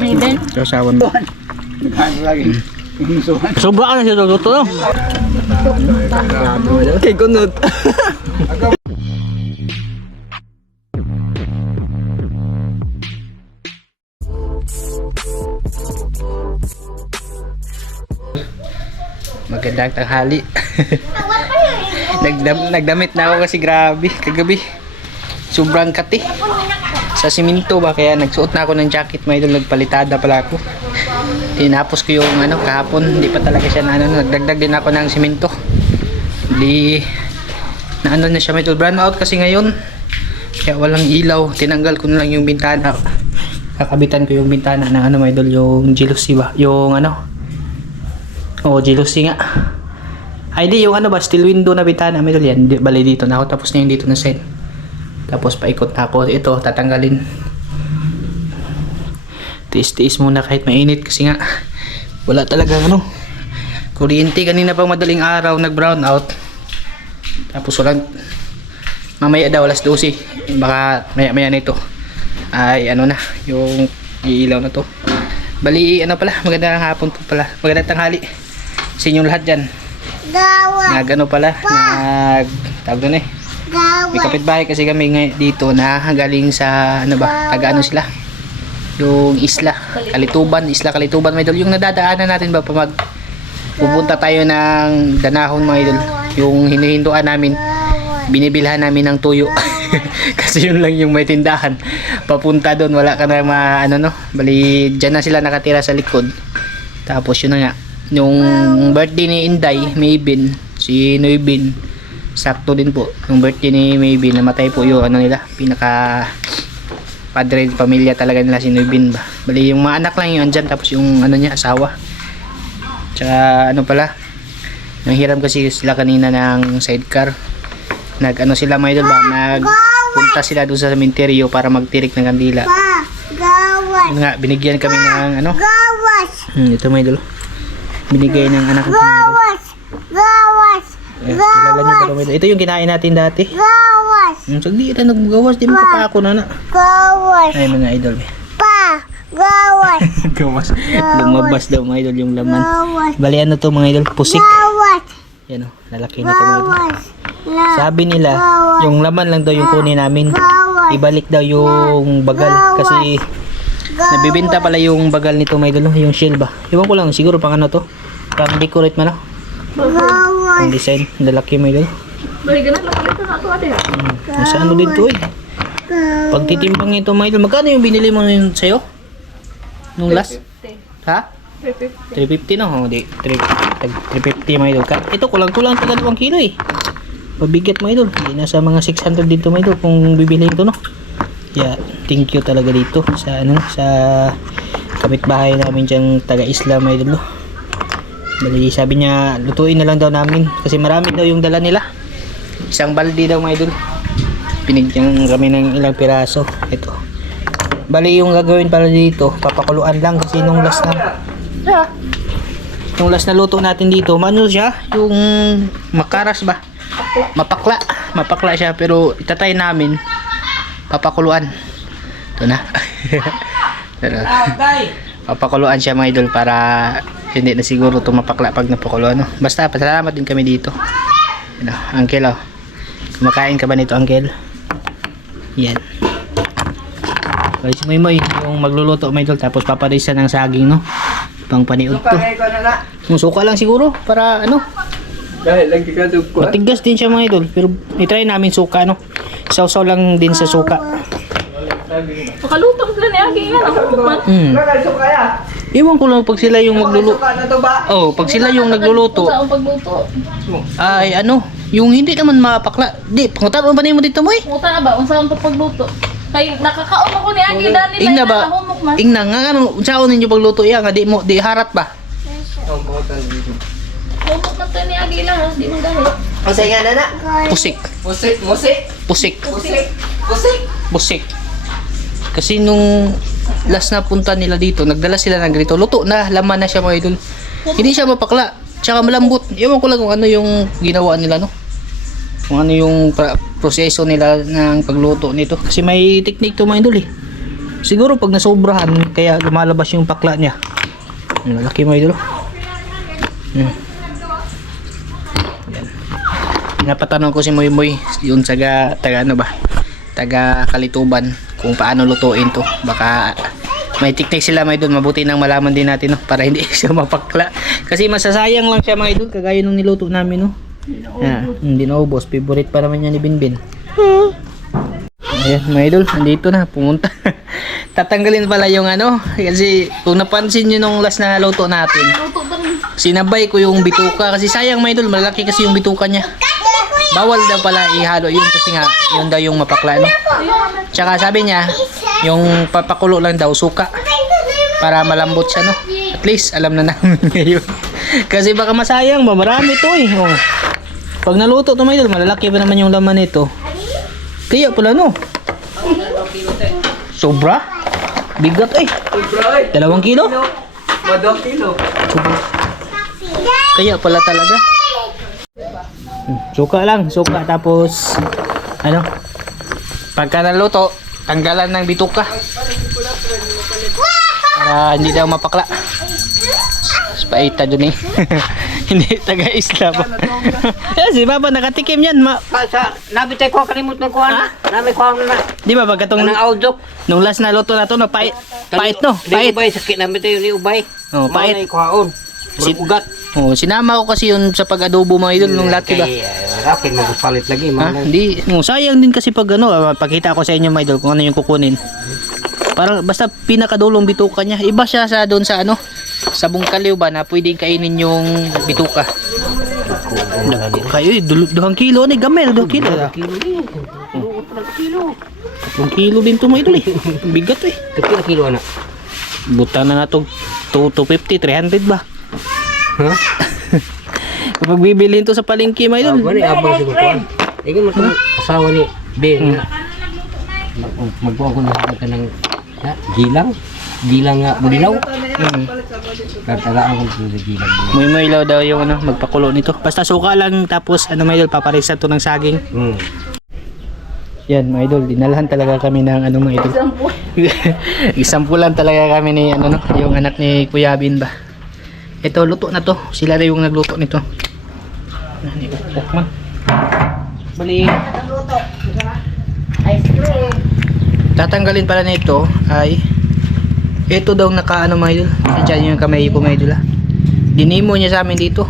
Raven. Sasawan mo. Sobra ka na siya luto, no? Kay kunot. Magandang tanghali. Nagdamit na ako kasi grabe kagabi. Sobrang kati sa siminto ba, kaya nagsuot na ako ng jacket, may idol. Nagpalitada pala ako. Tinapos ko yung kahapon, hindi pa talaga siya na nagdagdag din ako ng siminto. Hindi na na siya, may idol. Brown out kasi ngayon, kaya walang ilaw. Tinanggal ko na lang yung bintana. Kakabitan ko yung bintana ng may idol, yung jealousy ba, yung jealousy nga. Ay di, yung steel window na bintana, may idol. Yan, bali dito na ako, tapos na yung dito na set. Tapos paikot na ako. Ito, tatanggalin. Tiis-tiis muna kahit mainit kasi nga wala talagang kuryente. Kanina pang madaling araw nag brown out. Tapos walang, mamaya daw alas 12. Baka maya na ito ay yung iilaw na to. Bali pala, magandang hapon po pala, magandang tanghali sa inyong lahat dyan. Tawag doon may kapitbahay kasi kami dito na galing sa taga sila, yung isla Kalituban, may idol. Yung nadadaanan natin ba pag pupunta tayo ng Danahon, mga idol, yung hinihinduan namin, binibilhan namin ng tuyo. Kasi yun lang yung may tindahan papunta doon, wala ka na bali dyan na sila nakatira sa likod. Tapos yun na nga, yung birthday ni Inday, Maybin, si Noybin, sakto din po yung birthday ni Maybin. Namatay po yung nila, pinaka padre de pamilya talaga nila, si Noybin ba. Bali yung mga anak lang yung andyan, tapos yung niya, asawa. Tsaka nanghiram kasi sila kanina ng sidecar. Sila, mga idol ba, nagpunta sila doon sa cemetery para magtirik ng kandila. Nga, binigyan kami ng ito, mga idol, binigay ng anak ko. Kilala niyo ba, mga idol? Ito yung kinain natin dati. Sagdi na naggawas, di mo kapako na. Ay, mga idol, gawas. Lumabas daw, mga idol, yung laman. Bali to, mga idol, pusik. Yan lalaki na to, mga idol. Sabi nila, yung laman lang daw yung kunin namin. Ibalik daw yung bagal kasi nabibenta pala yung bagal nito, mga idol, yung shell ba. Iwan ko lang, siguro pang to, pang decorate man ang design, lalaki, mga idol. Nasa dito pagtitimbang ito, mga idol. Magkano yung binili mo yun sa'yo? Nung last? Ha? 350 no? Hindi, 350, mga idol. Ito kulang-kulang taga 2 kilo pabigat, mga idol. Hindi nasa mga 600 dito, mga idol, kung bibili ito, no? Yeah, thank you talaga dito sa sa kapitbahay namin dyan, taga Isla, mga idol. Bali, sabi niya lutuin na lang daw namin kasi marami daw yung dala nila. Isang balde daw, mga idol. Pinigyan kami ng ilang piraso. Ito, bali yung gagawin pala dito, papakuluan lang kasi nung last na luto natin dito, siya, yung makaras ba, mapakla siya, pero itatay namin papakuluan. Ito na. Papakuluan siya, mga idol, para hindi na siguro ito mapakla pag napakuluan, Basta pasalamat din kami dito. Uncle, kumakain ka ba nito, uncle? Yan. Si Moy yung magluluto, mga idol, tapos paparisa ng saging, pang paniod to. Yung suka lang siguro para dahil lagi ka ko. matigas din siya, mga idol, pero i-try namin suka, sausaw lang din sa suka. Makalutong sila ni Agi yan. Iwan ko lang pag sila yung magluluto. Pag sila yung nagluluto. Sa pagluto. Ay yung hindi naman mapakla. Di, pangutan mo ba mo dito, Moy? Muta na ba? Unsa ang pagluto? Kay nakakaon ako ni Agi dani Ingna ba? Ingna nga unsaon ninyo pagluto iya nga di harat ba? Humok na to ni Agi lang, di mo dahil. Masay nga na. Pusik. Pusik. Kasi nung last na punta nila dito, nagdala sila ng ganito. Luto na, laman na siya, mga idol. Hindi siya mapakla, tsaka malambot. Ewan ko lang kung yung ginawa nila, Kung yung proseso nila ng pagluto nito. Kasi may technique to, mga idol, Siguro pag nasobrahan, kaya lumalabas yung pakla niya. Malaki mga idol. Yan. Napatanong ko si Moy Moy, yung taga ano ba? Taga Kalituban, kung paano lutuin to. Baka may technique sila mga idol, mabuti nang malaman din natin, no? Para hindi siya mapakla. Kasi masasayang lang siya mga idol, kagaya nung niluto namin, no? Hindi naubos. Favorite pa naman niya ni Binbin. Ayan mga idol, nandito na, pumunta. Tatanggalin pala yung ano, kasi kung napansin nyo nung last na luto natin, sinabay ko yung bituka, kasi sayang mga idol, malaki kasi yung bituka niya. Bawal daw pala ihalo yun kasi nga, yun daw yung mapakla, no? Tsaka sabi niya, yung papakulo lang daw, suka, para malambot siya, no? At least, alam na namin ngayon. Kasi baka masayang ba, marami to eh. Oh. Pag naluto to mga idol, malalaki pa naman yung laman nito. Kaya pala, no? Sobra? Bigat eh. 2 kilo? 2 kilo. Sobra. Kaya pala talaga. Suka lang, suka. Tapos, ano? Pagka naluto, tanggalan ng bituka. Para hindi daw mapakla. Spaita dun eh. Hindi taga-isla pa. Si Papa nakatikim yan. Nabitay ko kalimutan ko na. Nami ko na. Di ba pagkatong Nang audio. nung last na luto na to, no, pait no? Pait. Ubay sakit nabitay ni ubay. Oh, pait. Ko haon. Ugat. Oh, sinama ko kasi yun sa pag-adobo mga idol nung lahat, diba? Rakin magpalit lagi Ha? Hindi, no, sayang din kasi pag ano, pakita ko sa inyo mga idol kung ano yung kukunin. Parang basta pinakadulong bituka niya. Iba siya sa doon sa ano, sa bungkaliw ba na pwedeng kainin yung bituka. Kayo, 2 kilo ni gamel, 2 kilo. 2 kilo din to mga idol eh. Bigat eh. 2 kilo na. Buta na na to 250, 300 ba? Ha? Kapag bibilhin to sa palengke mga idol. Bali abang siguro ko. Ikaw mo tong asawa ni Ben. Magbuo ko na ka ng gilang. Gilang nga budilaw. Katalaan ko sa gilang. Muy ilaw daw yung ano, magpakulo nito. Basta suka lang tapos ano mga idol, paparisa to ng saging. Yan mga idol, dinalahan talaga kami ng ano mga idol. Isampulan talaga kami ni ano no, yung anak ni Kuya Bin ba. Ito luto na to. Sila na yung nagluto nito. Ni Ukman. Bali. Ice cream. Tatanggalin pala nito ay ito daw naka ano mga idol. Sadya yung kamay ko mga idol ha. Dinimo niya sa amin dito.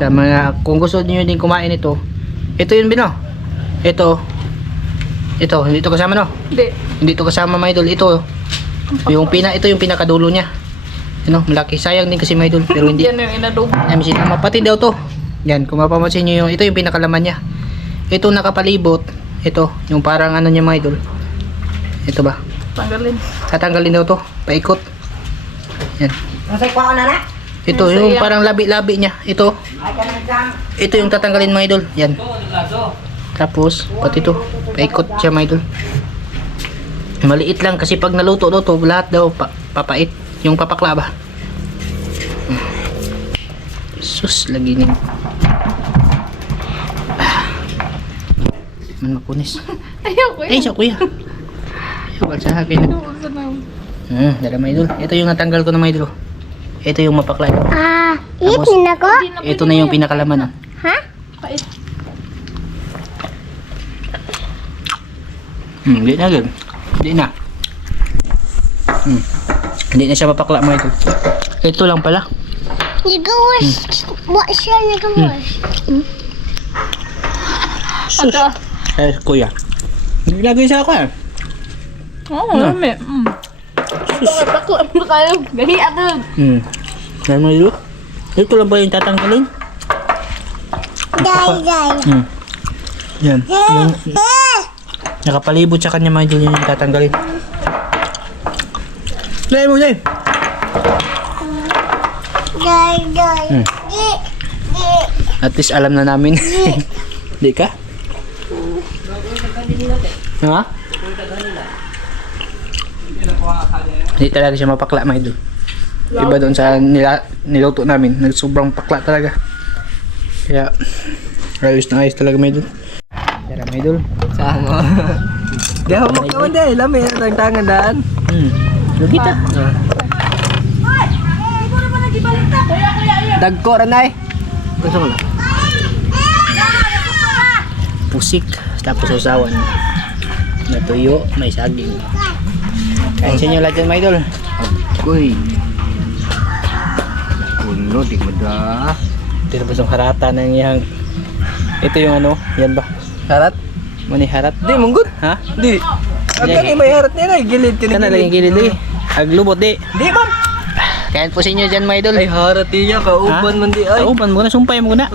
Sa mga kung gusto niyo din kumain ito. Ito yun Bino. Ito, hindi ito kasama no? Hindi ito kasama mga idol. Ito yung pinakadulo niya. Ano, malaki. Sayang din kasi mga idol, pero hindi. Yan yung inadobo. Yan, sinama pati daw to. Yan, kung mapapansin niyo yung ito yung pinakalaman niya. Ito nakapalibot. Ito, yung parang ano niya mga idol. Ito ba? Tanggalin. Tatanggalin daw to, paikot. Yan. Masay ko na na. Ito yung parang labi-labi niya. Ito yung tatanggalin mga idol. Yan. Tapos, pati ito, paikot siya mga idol. Maliit lang kasi pag naluto daw to, lahat daw papait. Yung papakla ba? Sus, lagi niya. Man mapunis. Ayoko Ay, siya kuya. Ayaw sa akin. Dala mga idol. Ito yung natanggal ko na mga idol. Ito yung mapakla. Tapos, Itin ako? ito na yung pinakalaman. Ha? Pait. Hindi na agad. Hindi na. Hindi na siya mapakla mga idol. Ito lang pala. Nagawas. What siya nagawas? Sus. Kuya. Lagi sa ako eh. Oo, marami. Bakit ako tayo? Gahi ako. Kaya mga idol. Ito lang ba yung tatanggalin? Day. Yan. Yung nakapalibot sa kanya mga idol yung tatanggalin. Dahil mo dahil. Day. At least alam na namin. Di ka? Ha? Hindi talaga siya mapakla mga idol. Iba doon sa niluto namin. Sobrang pakla talaga. Kaya ayos na ayos talaga mga idol. May idol. Saan mo? Di ako magkaman dahil. Lami ang tagtangan daan. Lugi ta. Dagko ranay. Gusto mo na? Pusik. Tapos usawan. Natuyo. May saging. Kain sa inyo lahat yan, mga idol. Kuy. Puno, di mo da. Ito na ba yung harata ng iyang... Ito yung ano, yan ba? Harat? Mani harat? Di, munggut. Ha? Di. Ang kani may harat niya na. Gilid ka Kana laging gilid eh. Aglubot di. Di ba? Kain po sa inyo dyan, mga idol. Ay harat niya. Kauban man di ay. Kauban mo na, sumpay mo na.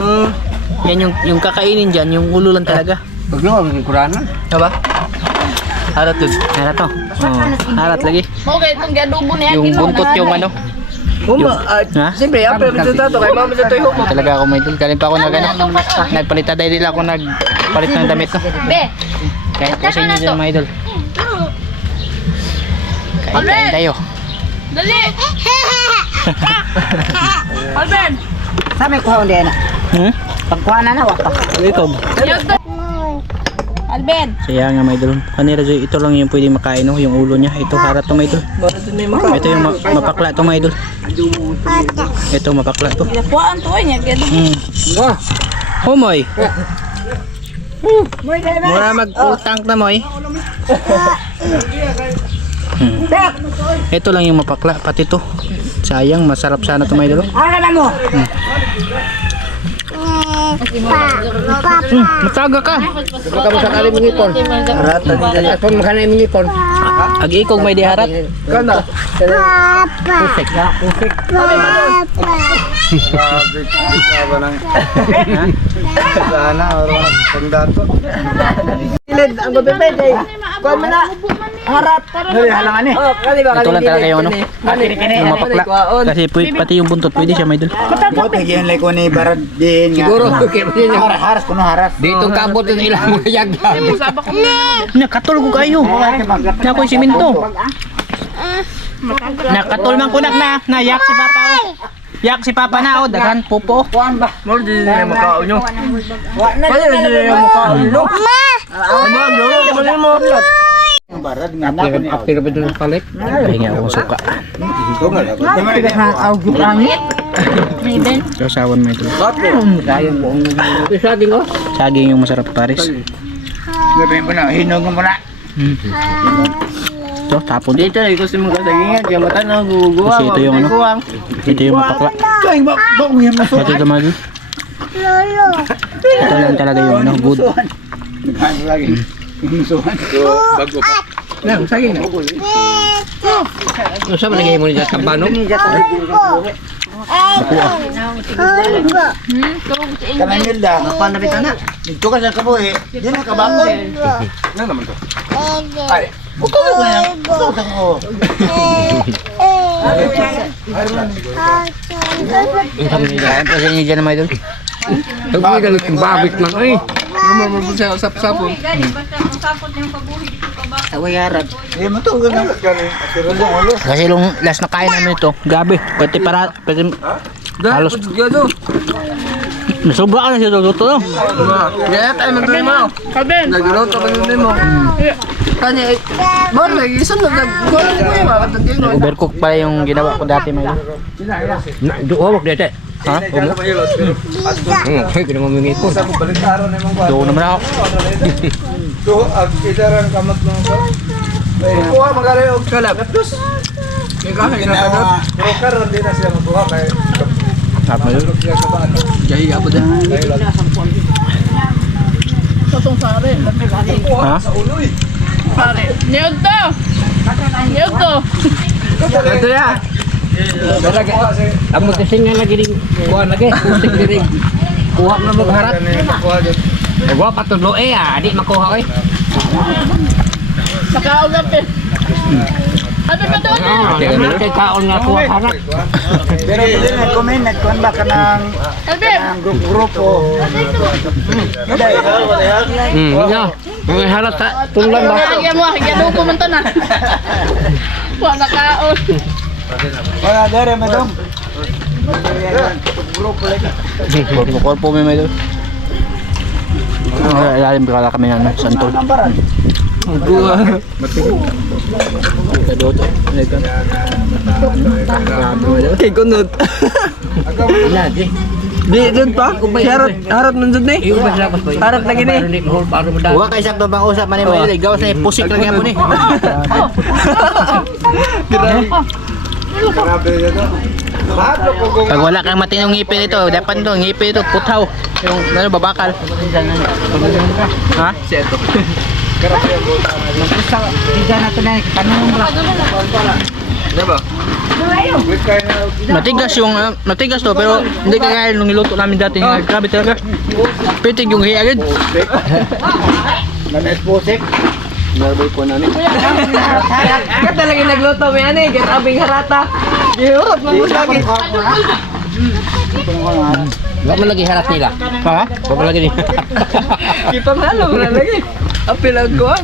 Yan yung kakainin dyan, yung ulo lang talaga. Pag yung ang kuranan. Diba? Harat yun. Harat to. Harat lagi. Mo kay itong gadubo niya. Yung buntot yung ano. Uma, Ha? siyempre, apel mo sa tato. Kay mama sa toyo mo. Talaga ako, mga idol. Galing pa ako nag ano. Nagpalita dahil nila ako nagpalit ng damit ko. Be. Kain po sa inyo dyan, mga idol. Kain tayo. Dali. Alben. Sabi ko hindi na. Pagkuha na wapa. Ikaw. Alben. Kaya nga, mga idol. Kanira ito lang yung pwede makain, no? Yung ulo niya. Ito harat to, mga idol. Ito yung mapakla to, mga idol. Ito mapakla to. Kuhaan to niya gadubo. Humoy. Mura mag-utang na moy. Ito lang yung mapakla, pati to. Sayang, masarap sana to, mga idol. Ano na mo? Mataga ka. Baka mo sakali mong ipon. Harat na din. At kung makana mong ipon. Ag-ikog may diharat. Kana. Papa. Pusik na. Pusik. Papa. Sana orang pengdato. Gilid ang bebede. Kuha mo na. Harap. Dari halangan ni. Oh, kali ba? Ito lang talaga yung ano. Kini. Yung mapakla. Kasi pati yung buntot pwede siya, mga idol. Buat hagian lagi ko ni barat din nga. Siguro kaya mo niya. Haras kuno haras. Dito kabot yung ilang mga yaga. Nakatol ko kayo. Na ako'y siminto. Nakatol man ko na yak si Papa. Yak si Papa na o. Daghan pupo. Mo di na makao nyo. Kaya di na makao nyo. Ano mo mo? Barat nga na. Apir ba dun palit? Pahinga akong suka. Sasawan mo ito. Saging oh. Saging yung masarap, pares. Gabi mo na hinog mo na. Ito, tapon. Dito ay gusto mo kasaging yan. Diyan mata na guguwa. Kasi ito yung ano. Ito yung mapakla. Kay ba mo yan na. Ito ito, mga idol. Lolo. Ito lang talaga yung ano, good. Lagi. Suhan. Bago pa. Na, saging na. Ano sa managay mo niya kabano? Kanang Hilda. Panapit na. Dito ka sa kabuhi. Diyan ka kabakon. Nang naman to. Ay. Buto ko yan. Buto ko. Kain po sa inyo dyan, mga idol. Pag galit yung babik man ay. Ano mo sa sapon? Away harap. Eh mo to ganun. Pero sa ulo. Kasi yung last na kain namin ito, gabi. Pwede para, pwede, halos, Gado. nasobra ka na siya luto, no? Kaya tayo magtuloy mo. Alben. Nagluto pa nyo mo. Kanya, mo lagi isang nagkuhan mo yung mga katagin mo. Overcook pala yung ginawa ko dati, mga idol. Doon mo dito. Ha? Ay, kinamamingin ko. Doon naman ako. So, idaran kamat mo ko. Kuha magalay og Kalap. Ikaw ginawa. Broker din na siya magkuha kay Tama yun. Jahi ako din. Sosong sare. Ha? Sare. Niyog to. Niyog to. Ito ya. Amo kasi nga lagi din kuha lagi. Pusik din. Kuha na magharap. Kuha patulo di makuha eh. Nakaugap eh. Alben pa doon eh. Kaya kaon nga kuha harap. Pero hindi na comment nagkuhan ba ka ng Alben. grupo. Nga. Mga harap ta. Tulan ba? Hagyan mo. Hagyan mo pumunta na. Wala kaon. Wala dere madam. Grupo lagi. Korpo may, mga idol. Ilalim pala kami ng santol. Okay, kunot. Wala, di. Di, doon pa. Harap nandun eh. Iubas labas ba? Harap lagi ni. Para mo dahil. Huwag kayo sakto bang usap man mo yun. Gawas na pusik lang yan po ni. Pag wala kang matinong ngipin ito, dapat ito, ngipin ito, puthaw. Yung ano, babakal. Ha? Pizza na to na. Tanong mo. Matigas yung, matigas to, pero hindi kagaya nung niluto namin dati. Grabe talaga. Pitig yung hiya agad. Pusik. Narboy po na ni. Ka talaga nagluto mo yan eh. Grabing harata. Gihurot mo lagi. Wala mo lagi harap nila. Ha? Wala mo lagi ni. Kita malo mo na lagi. Apil ang kuhan.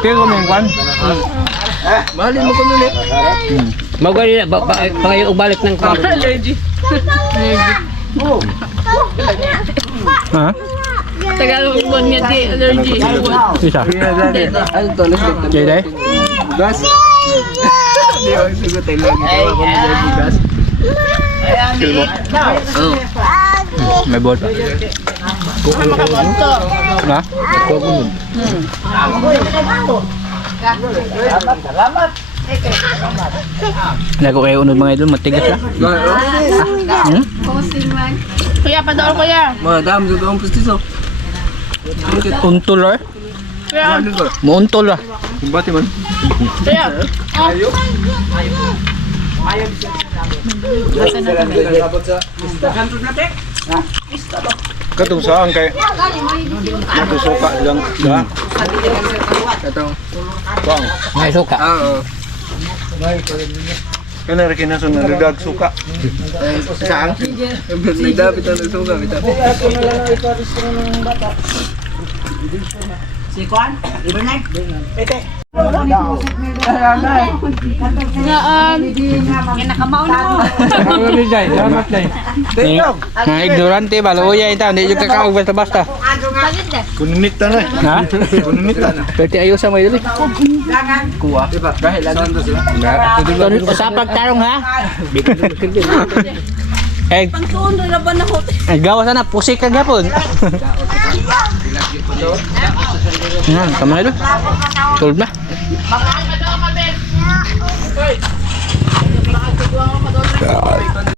Kaya ko may kwan. Mahalin mo ko nun eh. Magwali na, pangayo balik ng kwan. Allergy. Ha? Tagalog mo niya di allergy. Isa. Ano to? Nasip Jay day? gas. Di ako sigutin lagi. Ako mag gas. May ball pa. Ha? Lago kayo unod mga idol, matigas na. Hmm? Kuya, padol kuya. Madam, dito ang pustiso. Untol or? Kuya, Muuntol ah. Kumbati man. kuya. Katong saan kay natusuka lang da. Bang. May suka. Oo. Kana ra kinaso na dadag suka. Saan? Nagdapit ang suga. Si Kwan? Ibernay? Pete. Yan nakamaon mo. Mga ignorante ba? Luya ito, hindi yung kakaog basta-basta. Kununit ta na. Ha? Kununit ta na. Pwede ayos sa mga idol. Kuha. Dahil lang. Sa pagtarong ha? Eh, gawa sana, pusik ka gapon. Yan, tama na ito. Solve na.